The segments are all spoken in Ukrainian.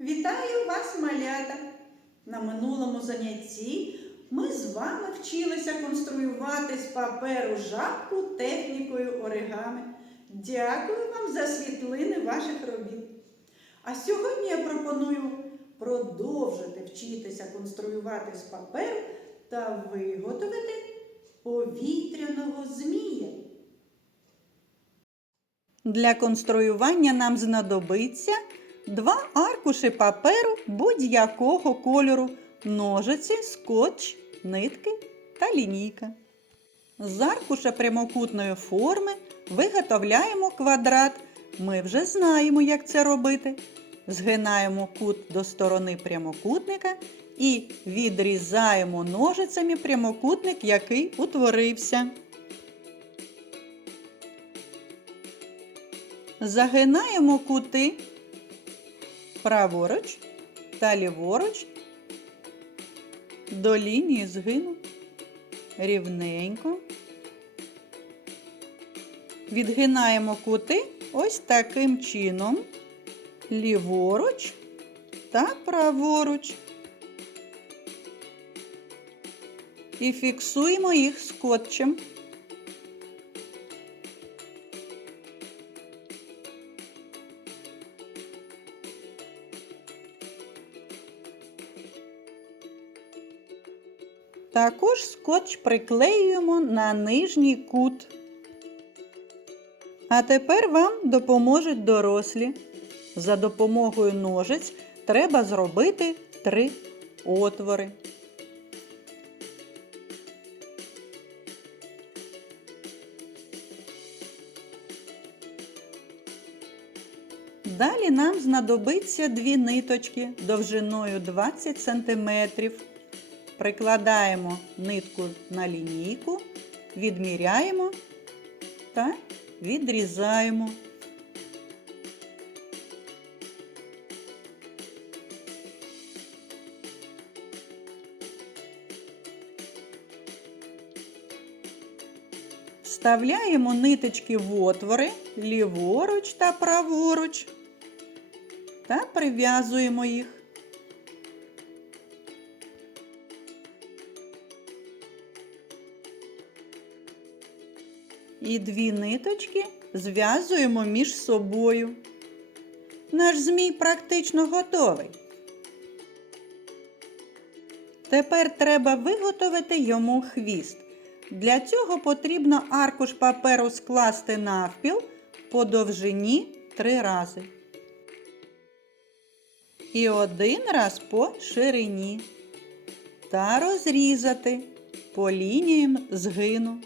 Вітаю вас, малята! На минулому занятті ми з вами вчилися конструювати з паперу жабку технікою оригами. Дякую вам за світлини ваших робіт. А сьогодні я пропоную продовжити вчитися конструювати з паперу та виготовити повітряного змія. Для конструювання нам знадобиться два аркуші паперу будь-якого кольору, ножиці, скотч, нитки та лінійка. З аркуша прямокутної форми виготовляємо квадрат. Ми вже знаємо, як це робити. Згинаємо кут до сторони прямокутника і відрізаємо ножицями прямокутник, який утворився. Загинаємо кути праворуч та ліворуч до лінії згину рівненько. Відгинаємо кути ось таким чином ліворуч та праворуч. І фіксуємо їх скотчем. Також скотч приклеюємо на нижній кут. А тепер вам допоможуть дорослі. За допомогою ножиць треба зробити три отвори. Далі нам знадобиться дві ниточки довжиною 20 см. Прикладаємо нитку на лінійку, відміряємо та відрізаємо. Вставляємо ниточки в отвори ліворуч та праворуч та прив'язуємо їх. І дві ниточки зв'язуємо між собою. Наш змій практично готовий. Тепер треба виготовити йому хвіст. Для цього потрібно аркуш паперу скласти навпіл по довжині три рази. І один раз по ширині. Та розрізати по лініям згину.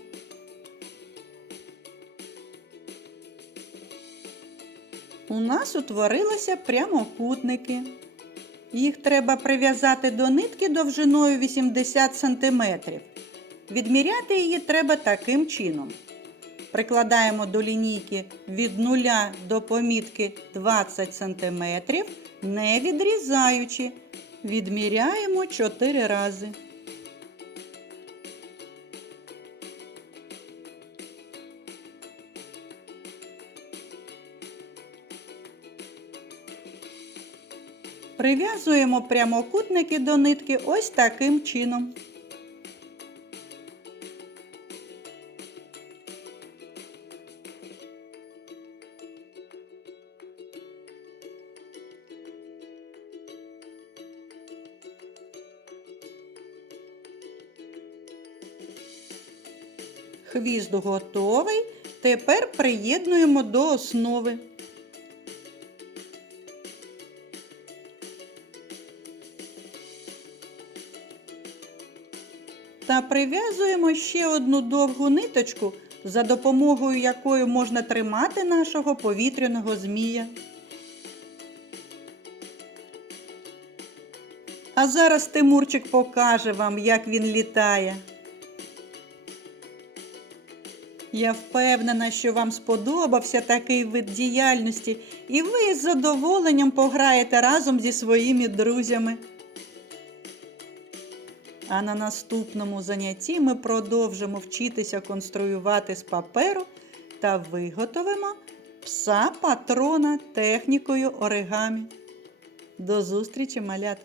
У нас утворилися прямокутники. Їх треба прив'язати до нитки довжиною 80 см. Відміряти її треба таким чином. Прикладаємо до лінійки від 0 до помітки 20 см, не відрізаючи. Відміряємо 4 рази. Прив'язуємо прямокутники до нитки ось таким чином. Хвіст готовий. Тепер приєднуємо до основи. Та прив'язуємо ще одну довгу ниточку, за допомогою якої можна тримати нашого повітряного змія. А зараз Тимурчик покаже вам, як він літає. Я впевнена, що вам сподобався такий вид діяльності, і ви з задоволенням пограєте разом зі своїми друзями. А на наступному занятті ми продовжимо вчитися конструювати з паперу та виготовимо пса патрона технікою оригамі. До зустрічі, малята!